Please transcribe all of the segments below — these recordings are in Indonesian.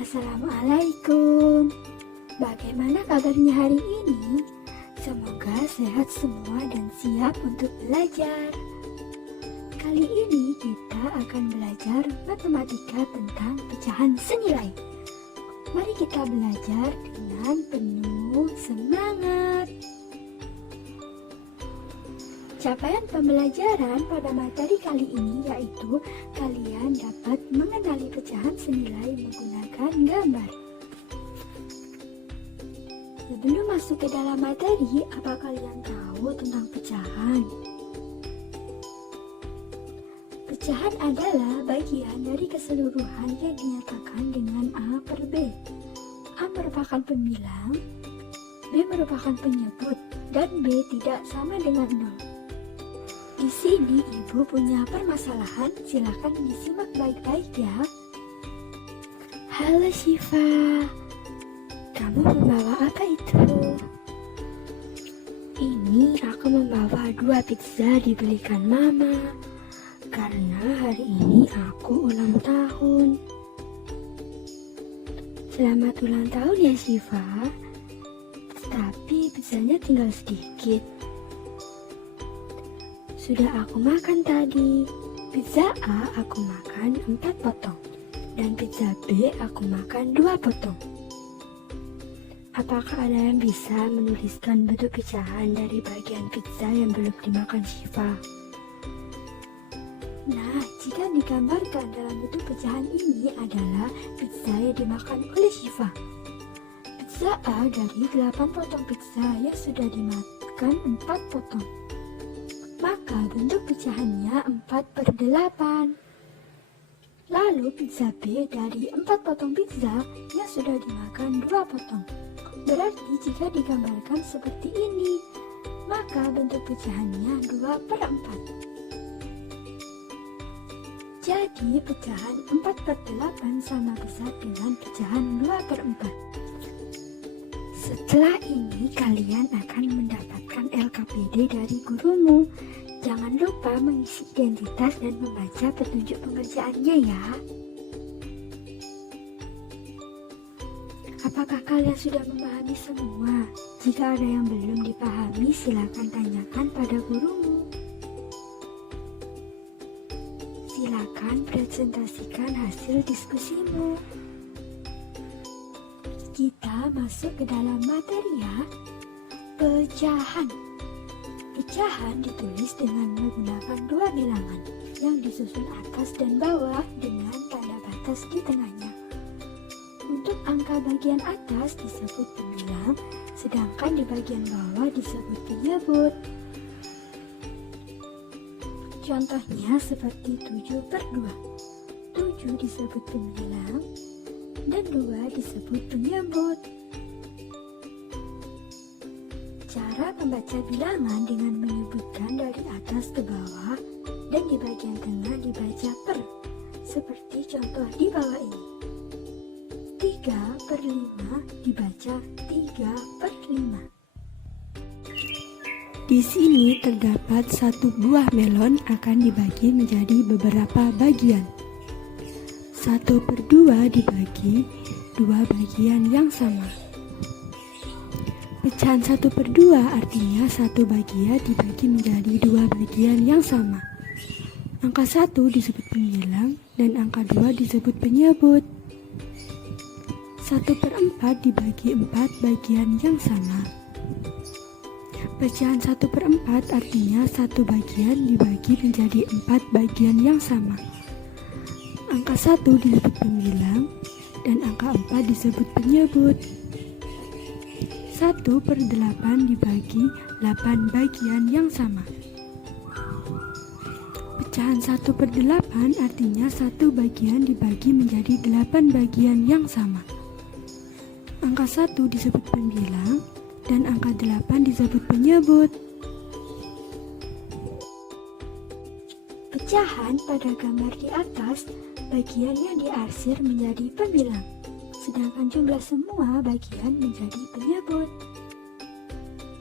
Assalamualaikum. Bagaimana kabarnya hari ini? Semoga sehat semua dan siap untuk belajar. Kali ini kita akan belajar matematika tentang pecahan senilai. Mari kita belajar dengan penuh semangat. Capaian pembelajaran pada materi kali ini yaitu kalian dapat mengenali pecahan senilai menggunakan gambar. Sebelum masuk ke dalam materi, apa kalian tahu tentang pecahan? Pecahan adalah bagian dari keseluruhan yang dinyatakan dengan A per B. A merupakan pembilang, B merupakan penyebut, dan B tidak sama dengan 0. Di sini ibu punya permasalahan, silakan disimak baik-baik ya. Halo Syifa, kamu membawa apa itu? Ini aku membawa 2 pizza dibelikan mama, karena hari ini aku ulang tahun. Selamat ulang tahun ya Syifa, tapi pizzanya tinggal sedikit. Sudah aku makan tadi. Pizza A aku makan 4 potong dan pizza B aku makan 2 potong. Apakah ada yang bisa menuliskan bentuk pecahan dari bagian pizza yang belum dimakan Syifa? Nah, jika digambarkan dalam bentuk pecahan ini adalah pizza yang dimakan oleh Syifa. Pizza A dari 8 potong pizza yang sudah dimakan 4 potong. Maka bentuk pecahannya 4/8. Lalu pizza B dari 4 potong pizza yang sudah dimakan 2 potong. Berarti jika digambarkan seperti ini, maka bentuk pecahannya 2/4. Jadi pecahan 4/8 sama besar dengan pecahan 2/4. Setelah ini kalian akan mendapatkan LKPD dari gurumu. Jangan lupa mengisi identitas dan membaca petunjuk pengerjaannya ya. Apakah kalian sudah memahami semua? Jika ada yang belum dipahami, silakan tanyakan pada gurumu. Silakan presentasikan hasil diskusimu. Kita masuk ke dalam materi ya. Pecahan. Pecahan ditulis dengan menggunakan 2 bilangan yang disusun atas dan bawah dengan tanda batas di tengahnya. Untuk angka bagian atas disebut pembilang, sedangkan di bagian bawah disebut penyebut. Contohnya seperti 7/2. 7 disebut pembilang dan 2 disebut penyebut. Cara membaca bilangan dengan menyebutkan dari atas ke bawah dan di bagian tengah dibaca per, seperti contoh di bawah ini. 3/5 dibaca 3/5. Di sini terdapat 1 buah melon akan dibagi menjadi beberapa bagian. 1/2 dibagi 2 bagian yang sama. Pecahan 1/2 artinya 1 bagian dibagi menjadi 2 bagian yang sama. Angka 1 disebut pembilang dan angka 2 disebut penyebut. 1/4 dibagi 4 bagian yang sama. Pecahan 1/4 artinya 1 bagian dibagi menjadi 4 bagian yang sama. Angka 1 disebut pembilang dan angka 4 disebut penyebut. 1/8 dibagi 8 bagian yang sama. Pecahan 1/8 artinya 1 bagian dibagi menjadi 8 bagian yang sama. Angka 1 disebut pembilang dan angka 8 disebut penyebut. Pecahan pada gambar di atas, bagian yang diarsir menjadi pembilang, sedangkan jumlah semua bagian menjadi penyebut.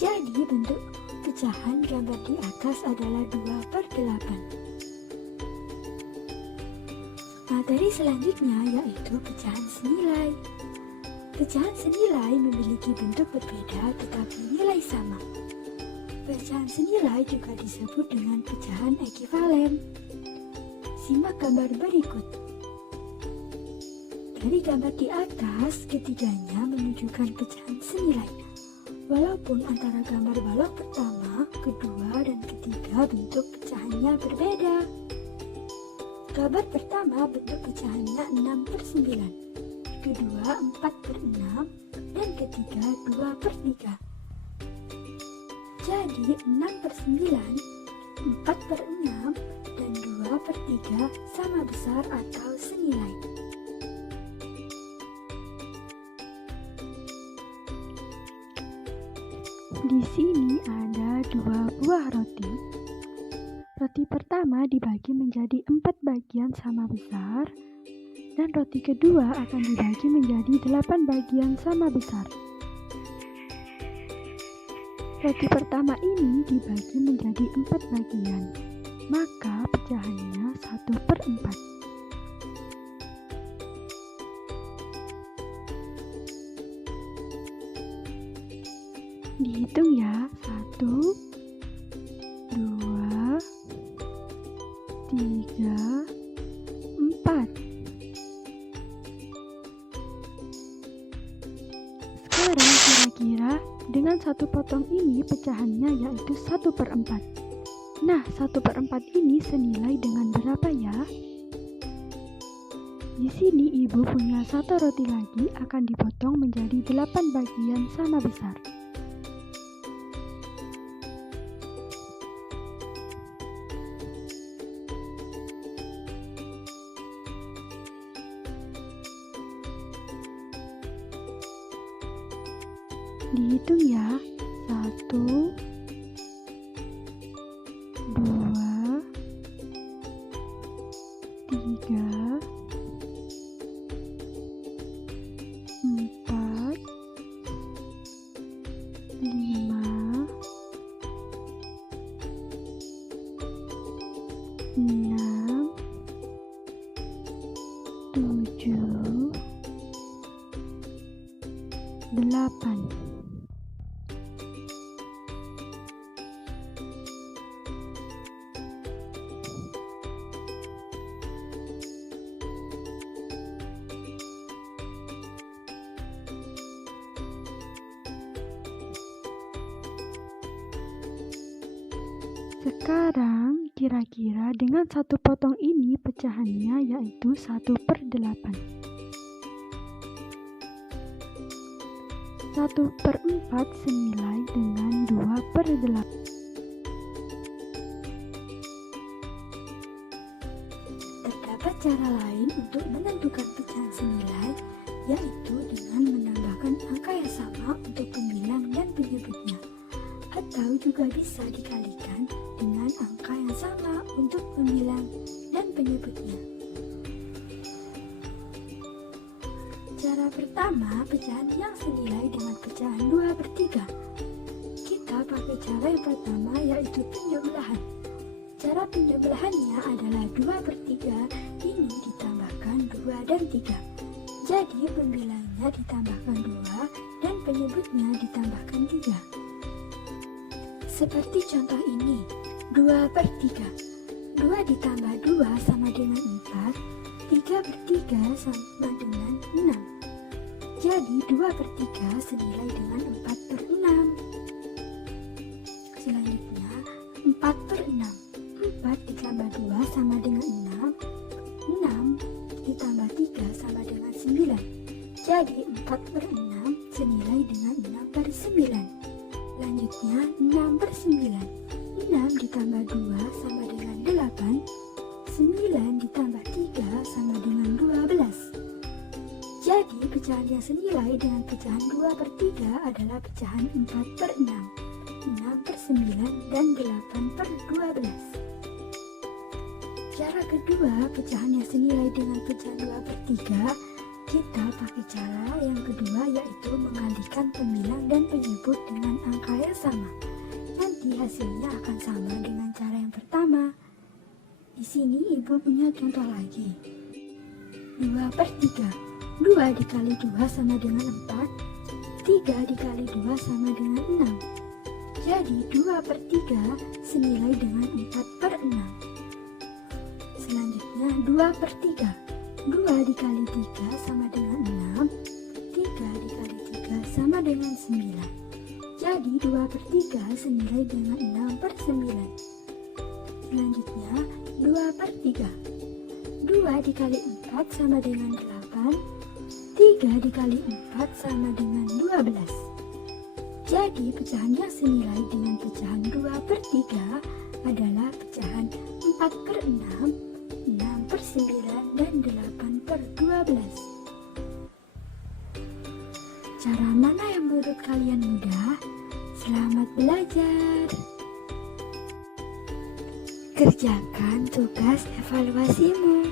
Jadi bentuk pecahan gambar di atas adalah 2/8. Materi selanjutnya yaitu pecahan senilai. Pecahan senilai memiliki bentuk berbeda tetapi nilai sama. Pecahan senilai juga disebut dengan pecahan ekivalen. Simak gambar berikut. Dari gambar di atas, ketiganya menunjukkan pecahan senilai. Walaupun antara gambar balok pertama, kedua, dan ketiga bentuk pecahannya berbeda. Gambar pertama bentuk pecahannya 6/9, kedua 4/6, dan ketiga 2/3. Jadi 6/9, 4/6, dan 2/3 sama besar atau senilai. Di sini ada 2 buah roti. Roti pertama dibagi menjadi 4 bagian sama besar, dan roti kedua akan dibagi menjadi 8 bagian sama besar. Roti pertama ini dibagi menjadi 4 bagian, maka pecahannya 1/4. Dihitung ya, 1, 2, 3, 4. Sekarang kira-kira dengan satu potong ini pecahannya yaitu 1/4. Nah, 1/4 ini senilai dengan berapa ya? Di sini ibu punya satu roti lagi akan dipotong menjadi 8 bagian sama besar. Dihitung ya, 1, 2, 3, 4, 5, 6, 7, 8. Sekarang kira-kira dengan satu potong ini pecahannya yaitu 1/8. 1/4 senilai dengan 2/8. Terdapat cara lain untuk menentukan pecahan senilai, yaitu dengan menambahkan angka yang sama untuk pembilang dan penyebutnya, atau juga bisa dikalikan dengan angka yang sama untuk pembilang dan penyebutnya. Cara pertama, pecahan yang senilai dengan pecahan 2/3. Kita pakai cara yang pertama yaitu penjumlahan. Cara penjumlahannya adalah 2/3 ini ditambahkan 2 dan 3. Jadi pembilangnya ditambahkan 2 dan penyebutnya ditambahkan 3. Seperti contoh ini, 2/3. 2 ditambah 2 sama dengan 4, 3/3 sama dengan 6. Jadi 2/3 senilai dengan 4/6. Selanjutnya, 4/6. 4 ditambah 2 sama dengan 6. 6 ditambah 3 sama dengan 9. Jadi 4/6 senilai dengan 6/9. Selanjutnya 6/9. 6 ditambah 2 sama dengan 8. 9 ditambah 3 sama dengan 12. Jadi pecahan yang senilai dengan pecahan 2/3 adalah pecahan 4/6, 6/9, dan 8/12. Cara kedua, pecahan yang senilai dengan pecahan 2/3, kita pakai cara yang kedua yaitu mengalihkan pembilang dan penyebut dengan angka yang sama. Nanti hasilnya akan sama dengan cara yang pertama. Di sini ibu punya contoh lagi. 2 per 3. 2 dikali 2 sama dengan 4. 3 dikali 2 sama dengan 6. Jadi 2 per 3 senilai dengan 4 per 6. Selanjutnya 2 per 3. 2 dikali 3 sama dengan 6. 3 dikali 3 sama dengan 9. Jadi 2 per 3 senilai dengan 6 per 9. Selanjutnya 2 per 3. 2 dikali 4 sama dengan 8. 3 dikali 4 sama dengan 12. Jadi pecahan yang senilai dengan pecahan 2 per 3 adalah pecahan 4 per 6, 6 per 9, dan 8 per 12. Cara mana yang menurut kalian mudah? Selamat belajar! Kerjakan tugas evaluasimu.